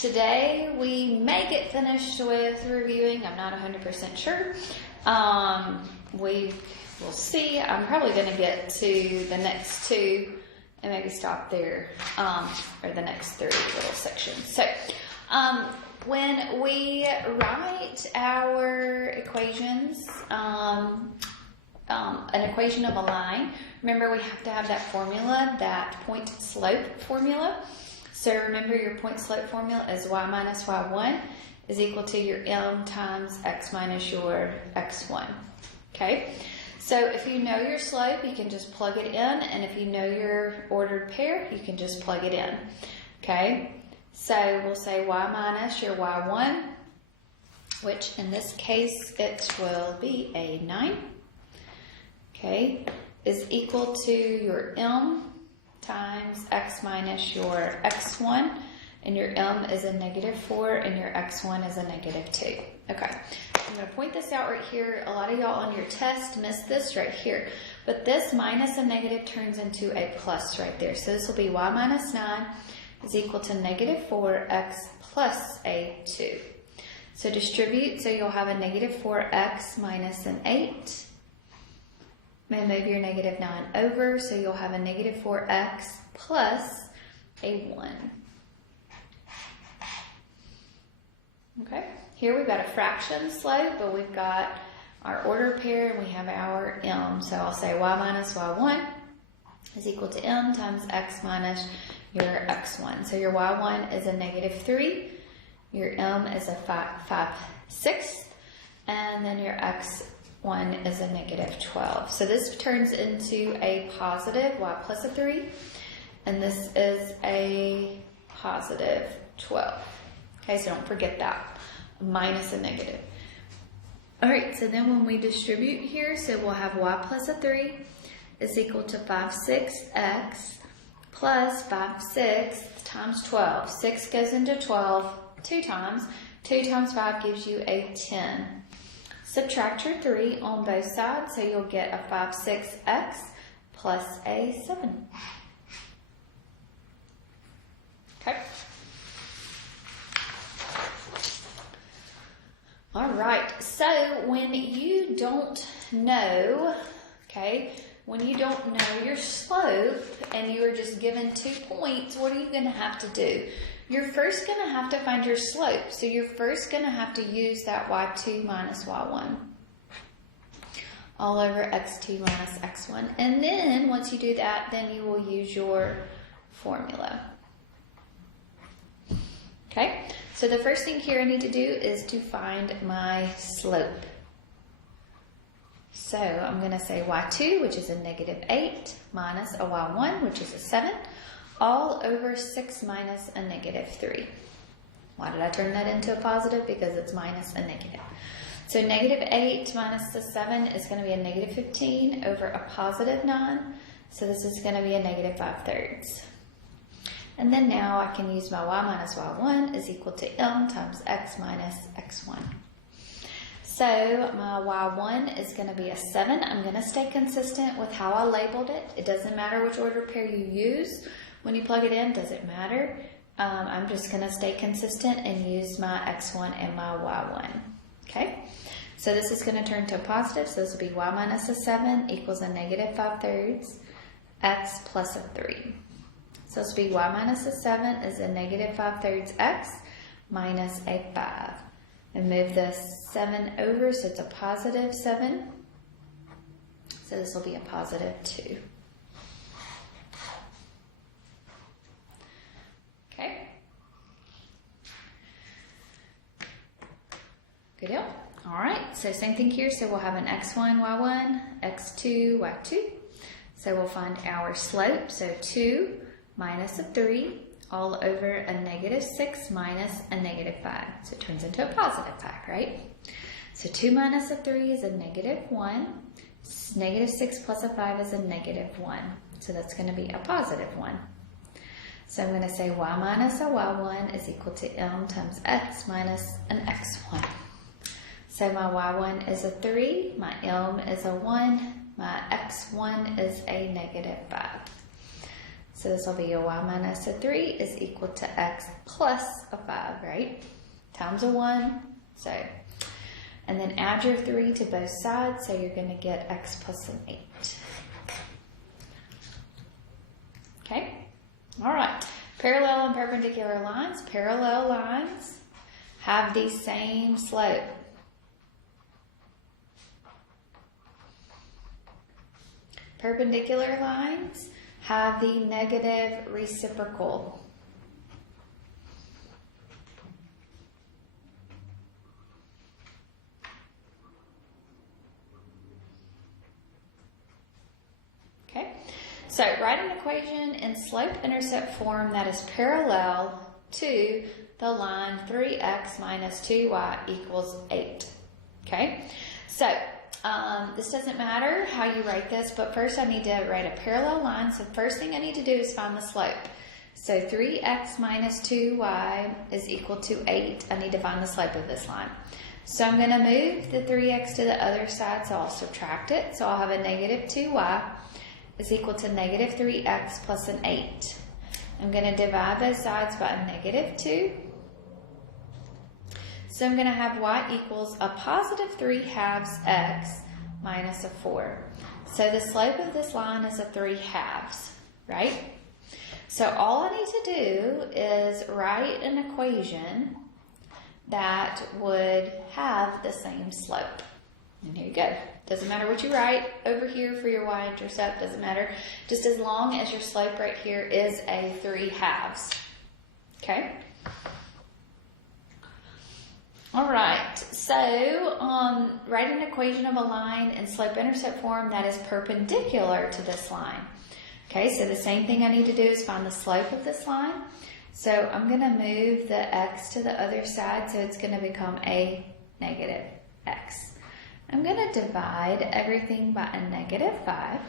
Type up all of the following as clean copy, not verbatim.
Today we may get finished with reviewing. I'm not 100% sure. We will see. I'm probably going to get to the next two and maybe stop there, or the next three little sections. So, when we write our equations, an equation of a line, remember we have to have that formula, that point slope formula. So remember your point slope formula is y minus y1 is equal to your m times x minus your x1. Okay? So if you know your slope, you can just plug it in, and if you know your ordered pair, you can just plug it in. Okay? So we'll say y minus your y1, which in this case it will be a 9, okay, is equal to your m times x minus your x1, and your m is a -4 and your x1 is a -2. Okay, I'm going to point this out right here. A lot of y'all on your test missed this right here, but this minus a negative turns into a plus right there. So this will be y minus 9 is equal to -4x plus a 2. So distribute, so you'll have a -4x minus an 8. May move your -9 over, so you'll have a -4x plus a 1. Okay, here we've got a fraction slope, but we've got our order pair and we have our m. So I'll say y minus y1 is equal to m times x minus your x1. So your y1 is a -3, your m is a 5/6, and then your x1 is a -12. So this turns into a positive y plus a 3, and this is a positive 12. Okay, so don't forget that, minus a negative. All right, so then when we distribute here, so we'll have y plus a 3 is equal to 5/6x plus 5/6 times 12. 6 goes into 12 2 times. 2 times 5 gives you a 10. Subtract your 3 on both sides, so you'll get a 5/6x plus a 7. Okay. All right, so when you don't know, okay, when you don't know your slope and you are just given 2 points, what are you going to have to do? You're first going to have to find your slope. So you're first going to have to use that y2 minus y1 all over x2 minus x1. And then once you do that, then you will use your formula. Okay, so the first thing here I need to do is to find my slope. So I'm going to say y2, which is a -8, minus a y1, which is a 7, all over 6 minus a -3. Why did I turn that into a positive? Because it's minus a negative. So -8 minus the 7 is going to be a -15 over a positive 9. So this is going to be a -5/3. And then now I can use my y minus y1 is equal to m times x minus x1. So my y1 is going to be a 7. I'm going to stay consistent with how I labeled it. It doesn't matter which order pair you use. When you plug it in, doesn't matter. I'm just going to stay consistent and use my x1 and my y1. Okay, so this is going to turn to a positive. So this will be y minus a 7 equals a -5/3 x plus a 3. So this will be y minus a 7 is a -5/3 x minus a 5. And move this 7 over, so it's a positive 7. So this will be a positive 2. Okay. Good deal. All right, so same thing here. So we'll have an x1, y1, x2, y2. So we'll find our slope. So 2 minus a 3 all over a -6 minus a -5. So it turns into a positive 5, right? So 2 minus a 3 is a -1. -6 plus a 5 is a -1. So that's going to be a positive 1. So I'm going to say y minus a y1 is equal to m times x minus an x1. So my y1 is a 3, my m is a 1, my x1 is a -5. So this will be a y minus a 3 is equal to x plus a 5, right? Times a 1, so. And then add your 3 to both sides, so you're going to get x plus an 8. Okay? All right. Parallel and perpendicular lines. Parallel lines have the same slope. Perpendicular lines have the negative reciprocal. Okay, so write an equation in slope-intercept form that is parallel to the line 3x minus 2y equals 8. Okay, so this doesn't matter how you write this, but first I need to write a parallel line. So first thing I need to do is find the slope. So 3x minus 2y is equal to 8. I need to find the slope of this line. So I'm going to move the 3x to the other side, so I'll subtract it. So I'll have a negative 2y is equal to negative 3x plus an 8. I'm going to divide both sides by a negative 2. So I'm going to have y equals a positive 3/2 x minus a 4. So the slope of this line is a 3/2, right? So all I need to do is write an equation that would have the same slope. And here you go. Doesn't matter what you write over here for your y-intercept, doesn't matter. Just as long as your slope right here is a 3/2. Okay? All right, so write an equation of a line in slope-intercept form that is perpendicular to this line. Okay, so the same thing I need to do is find the slope of this line. So I'm going to move the x to the other side, so it's going to become a negative x. I'm going to divide everything by a negative 5.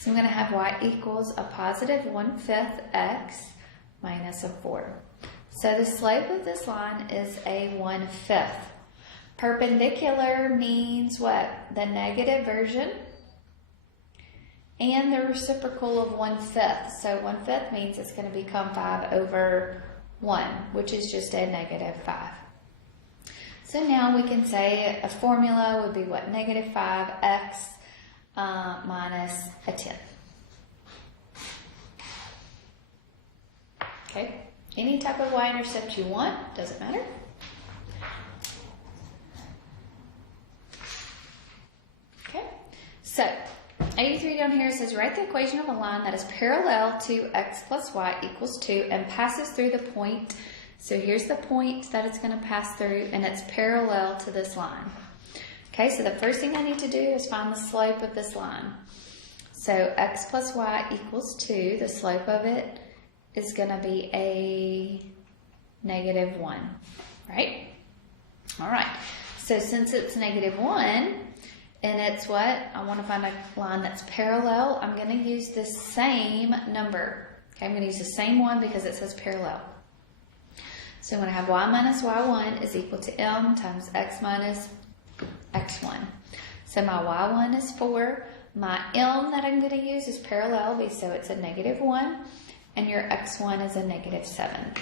So I'm going to have y equals a positive 1/5 x minus a 4. So the slope of this line is a 1/5. Perpendicular means what? The negative version and the reciprocal of 1/5. So 1/5 means it's going to become 5/1, which is just a negative 5. So now we can say a formula would be what? Negative 5x minus a 10. Okay. Any type of y-intercept you want, doesn't matter. Okay, so 83 down here says write the equation of a line that is parallel to x plus y equals 2 and passes through the point. So here's the point that it's going to pass through, and it's parallel to this line. Okay, so the first thing I need to do is find the slope of this line. So x plus y equals 2, the slope of it is going to be a negative 1, right? All right, so since it's negative 1, and it's what? I want to find a line that's parallel. I'm going to use the same number. Okay, I'm going to use the same one because it says parallel. So I'm going to have y minus y1 is equal to m times x minus x1. So my y1 is 4. My m that I'm going to use is parallel, so it's a negative 1. And your x1 is a negative 7.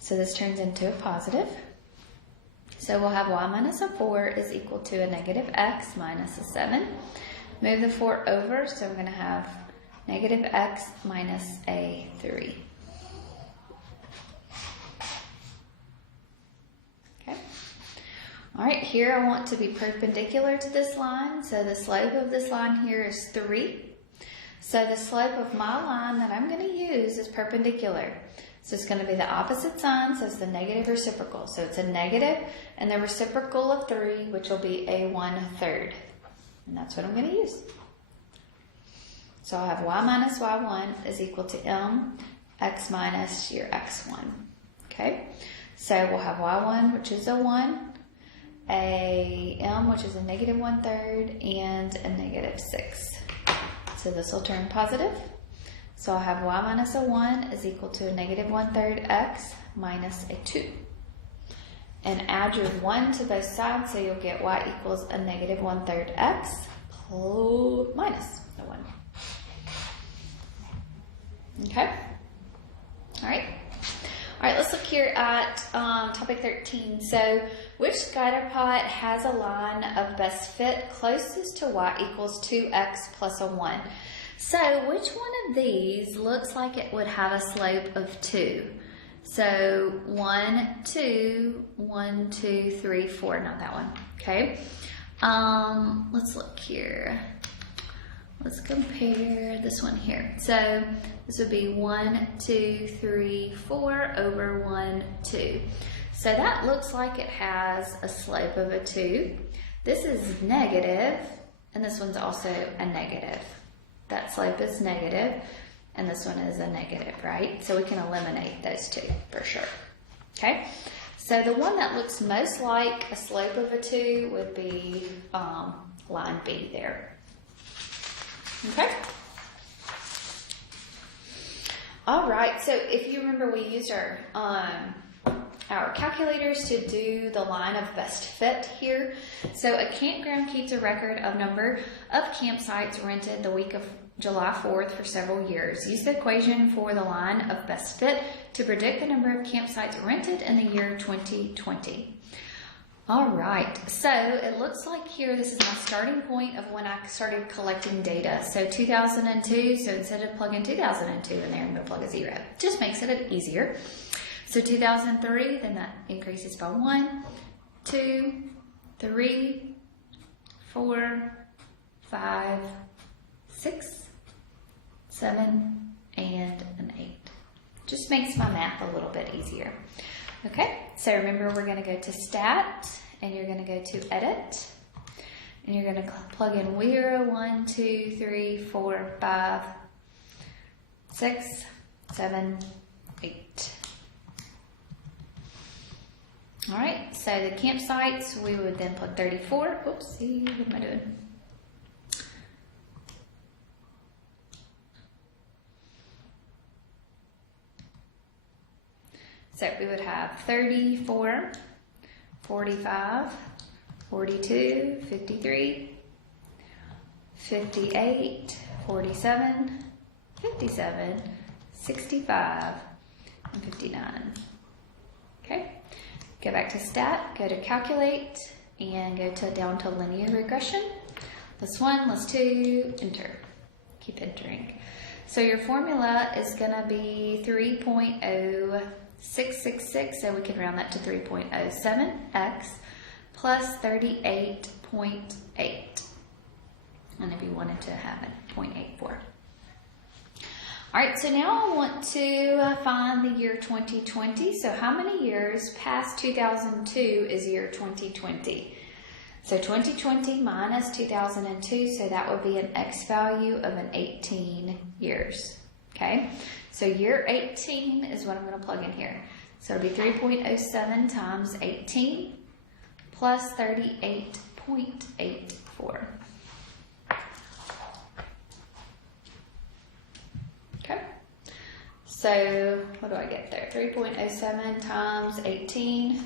So this turns into a positive. So we'll have y minus a 4 is equal to a negative x minus a 7. Move the 4 over, so we're going to have negative x minus a 3. Okay. All right, here I want to be perpendicular to this line. So the slope of this line here is 3. So the slope of my line that I'm going to use is perpendicular. So it's going to be the opposite sign, so it's the negative reciprocal. So it's a negative and the reciprocal of 3, which will be a 1/3. And that's what I'm going to use. So I'll have y minus y1 is equal to m x minus your x1. Okay, so we'll have y1, which is a 1, a m, which is a negative 1/3, and a negative 6. So this will turn positive. So I'll have y minus a 1 is equal to a negative 1/3 x minus a 2. And add your 1 to both sides, so you'll get y equals a negative 1/3 x minus the 1. Okay? All right. All right, let's look here at topic 13. So, which scatter plot has a line of best fit closest to y equals 2x plus a 1? So, which one of these looks like it would have a slope of 2? So, 1, 2, 1, 2, 3, 4. Not that one. Okay. Let's look here. Let's compare this one here. So this would be 1, 2, 3, 4 over 1, 2. So that looks like it has a slope of a 2. This is negative, and this one's also a negative. That slope is negative, and this one is a negative, right? So we can eliminate those two for sure. Okay? So the one that looks most like a slope of a 2 would be line B there. Okay. All right. So if you remember, we used our calculators to do the line of best fit here. So a campground keeps a record of number of campsites rented the week of July 4th for several years. Use the equation for the line of best fit to predict the number of campsites rented in the year 2020. All right, so it looks like here this is my starting point of when I started collecting data. So 2002, so instead of plugging 2002 in there, I'm going to plug a 0. Just makes it easier. So 2003, then that increases by 1, 2, 3, 4, 5, 6, 7, and an 8. Just makes my math a little bit easier. Okay, so remember we're going to go to Stat, and you're going to go to Edit, and you're going to plug in 0, 1, 2, 3, 4, 5, 6, 7, 8. All right, so the campsites, we would then plug 34. Oopsie, what am I doing? So we would have 34, 45, 42, 53, 58, 47, 57, 65, and 59. Okay, go back to Stat, go to Calculate, and go down to Linear Regression. List 1, list 2, enter. Keep entering. So your formula is going to be 3.0666, so we can round that to 3.07x plus 38.8. And if you wanted to have it, 0.84. All right, so now I want to find the year 2020. So how many years past 2002 is year 2020? So 2020 minus 2002, so that would be an x value of an 18 years. Okay, so year 18 is what I'm going to plug in here. So it'll be 3.07 times 18 plus 38.84. Okay, so what do I get there? 3.07 times 18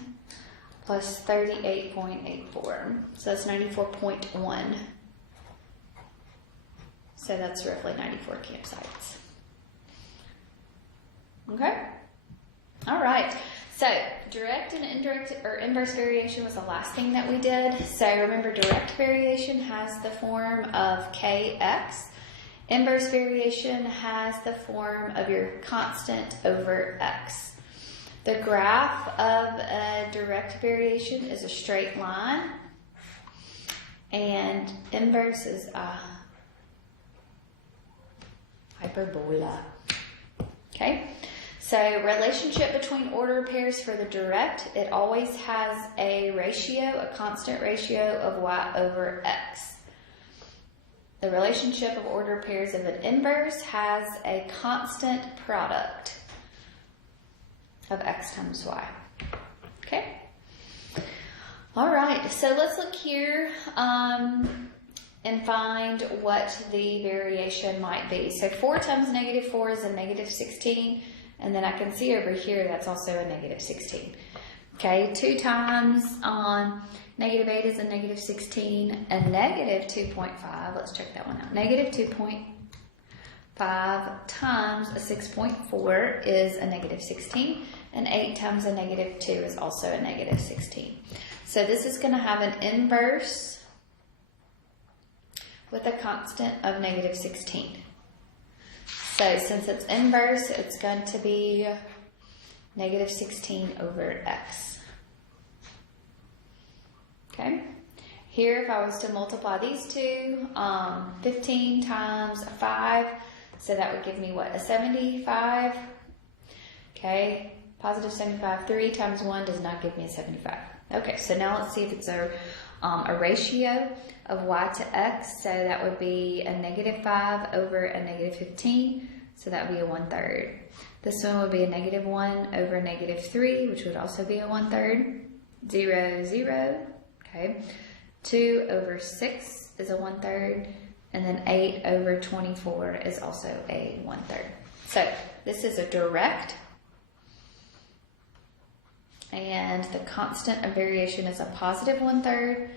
plus 38.84. So that's 94.1. So that's roughly 94 campsites. Okay? All right. So direct and indirect or inverse variation was the last thing that we did. So remember, direct variation has the form of kx. Inverse variation has the form of your constant over x. The graph of a direct variation is a straight line, and inverse is a hyperbola. Okay, so relationship between ordered pairs for the direct, it always has a ratio, a constant ratio of y over x. The relationship of ordered pairs of an inverse has a constant product of x times y. Okay? All right, so let's look here and find what the variation might be. So 4 times negative 4 is a negative 16, and then I can see over here that's also a negative 16. Okay, 2 times negative 8 is a negative 16, and negative 2.5, let's check that one out. Negative 2.5 5 times a 6.4 is a negative 16, and 8 times a negative 2 is also a negative 16. So this is going to have an inverse with a constant of negative 16. So since it's inverse, it's going to be negative 16 over x. Okay. Here, if I was to multiply these two, 15 times 5, so that would give me what, a 75? Okay, positive 75, 3 times 1 does not give me a 75. Okay, so now let's see if it's a ratio of y to x, so that would be a negative 5 over a negative 15, so that would be a 1/3. This one would be a negative 1 over negative 3, which would also be a 1/3. 0, 0, okay. 2 over 6 is a 1/3, and then 8 over 24 is also a 1/3. So this is a direct, and the constant of variation is a positive 1/3,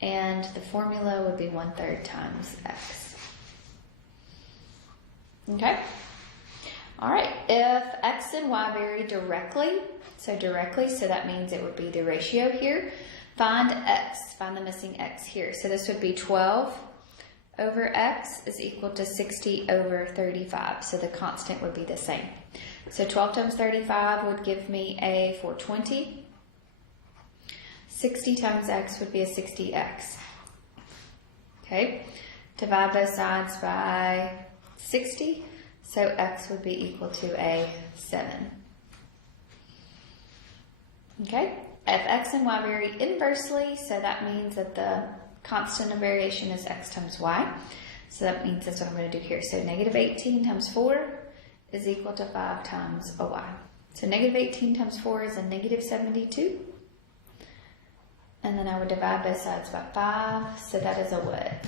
and the formula would be 1/3 times x. Okay? All right, if x and y vary directly, so that means it would be the ratio here. Find x, find the missing x here. So this would be 12 over x is equal to 60 over 35. So the constant would be the same. So 12 times 35 would give me a 420. 60 times x would be a 60x. Okay, divide both sides by 60. So x would be equal to a 7. Okay. If x and y vary inversely, so that means that the constant of variation is x times y. So that means that's what I'm going to do here. So negative 18 times 4 is equal to 5 times a y. So negative 18 times 4 is a negative 72. And then I would divide both sides by 5. So that is a what?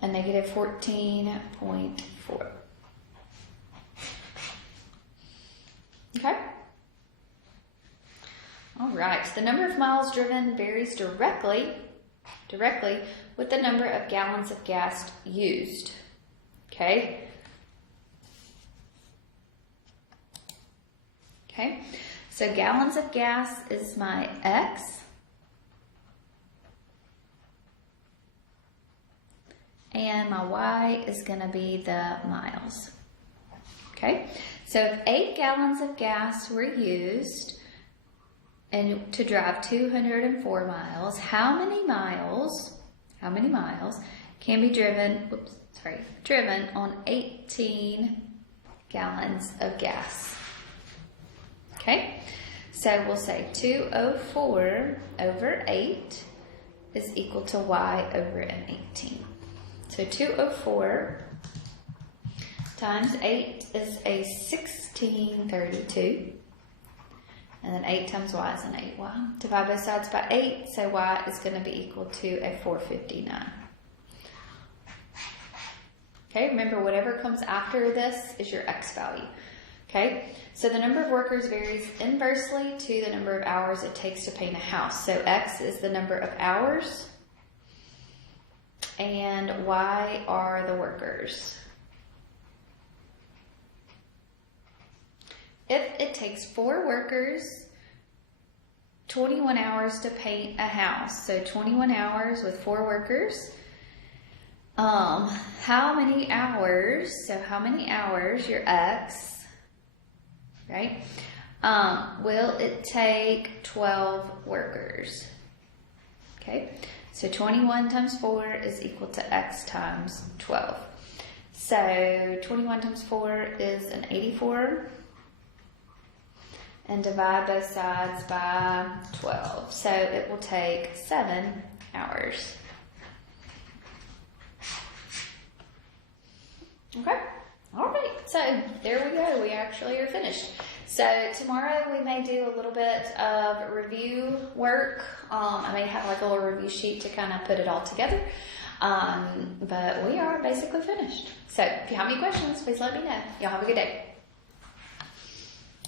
A negative 14.4. Okay. All right, the number of miles driven varies directly with the number of gallons of gas used. Okay. Okay, so gallons of gas is my x. And my y is going to be the miles. Okay, so if 8 gallons of gas were used and to drive 204 miles, how many miles can be driven on 18 gallons of gas? Okay, so we'll say 204 over 8 is equal to y over an 18. So 204 times 8 is a 1632. And then 8 times y is an 8y. Divide both sides by 8, so y is going to be equal to a 459. Okay, remember whatever comes after this is your x value. Okay, so the number of workers varies inversely to the number of hours it takes to paint a house. So x is the number of hours, and y are the workers. If it takes 4 workers 21 hours to paint a house, so 21 hours with 4 workers, how many hours, your x, right, will it take 12 workers? Okay, so 21 times 4 is equal to x times 12. So 21 times 4 is an 84. And divide both sides by 12. So it will take 7 hours. Okay. All right. So there we go. We actually are finished. So tomorrow we may do a little bit of review work. I may have like a little review sheet to kind of put it all together. But we are basically finished. So if you have any questions, please let me know. Y'all have a good day.